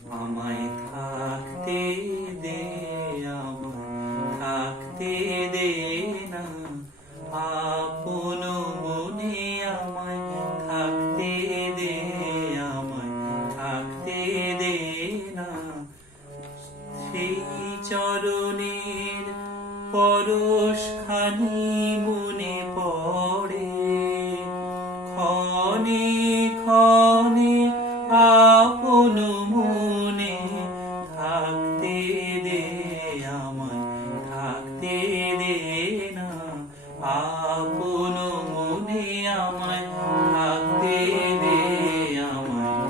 আমায় থাকতে দে, আমায় থাকতে দে না, আপন মনে আমায় থাকতে দে, আমায় থাকতে দে না। সেই চরণের পরশ খানি মনে পড়ে, ক্ষণে ক্ষণে আপন মনে থাকতে দে, আমায় থাকতে দে না, আপন মনে আমায় থাকতে দে, আমায়।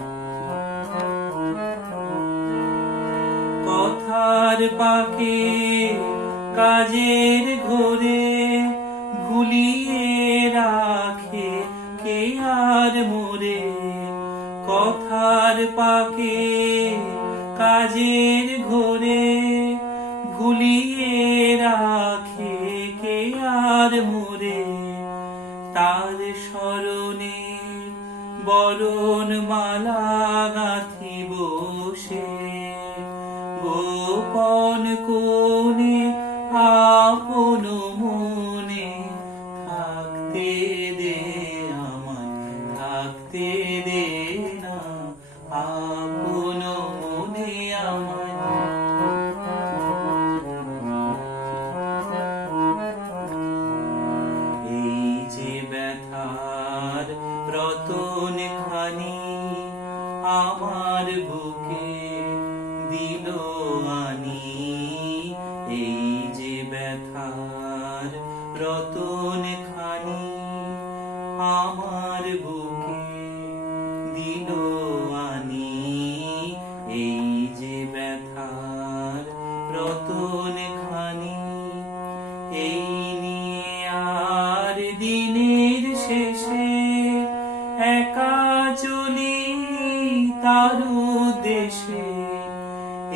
কথার পাকে কাজের ঘোরে ভুলিয়ে রাখে কে আর মোরে, কথার পাকে কাজের ঘোরে ভুলিয়ে রাখে কে আর মোরে। তার স্মরণে বরণ মালা গাঁথি বসে, গোপন কোণে আপন মনে থাকতে দে, আমায় থাকতে দে না, আপন মনে আমায়। এই যে ব্যথার রতন খানি আমার বুকে দিল আনি, এই যে ব্যথার রতন খানি আমার বুকে দিল আনি, এই যে ব্যথার রতন খানি। এই নিয়ে আর দিনের শেষে একা চলি তার উদ্দেশে,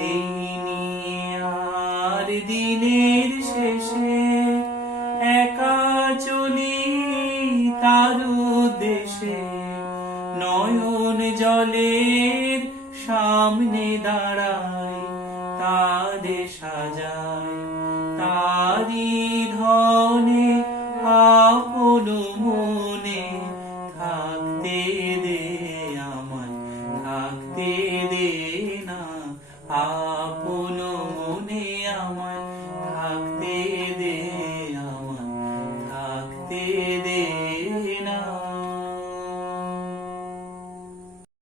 এই নিয়ে আর দিনের শেষে একা চলি তার উদ্দেশে। নয়ন জলের সামনে দাঁড়াই, তারে সাজাই তারি ধনে, আপন মনে থাকতে দে, আমায় থাকতে দে।